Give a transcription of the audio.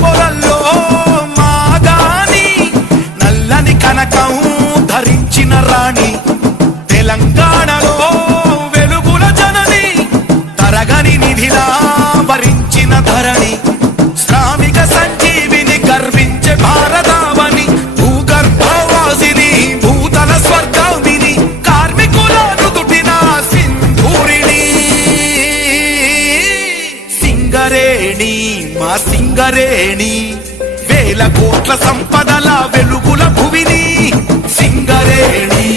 పొరల్లో మాగాని నల్లని కనకం ధరించిన రాణి తెలంగాణలో వెలుగుల జనని తరగని నిధిలా వరించిన ధరణి శ్రామిక సంజీవిని గర్వించే భారతావని భూగర్భవాసిని భూతల స్వర్గామిని కార్మికుల నుదుటిన సింధూరిణి సింగరేణి మా సింగరేణి వేల కోట్ల సంపదల వెలుగుల భువిని సింగరేణి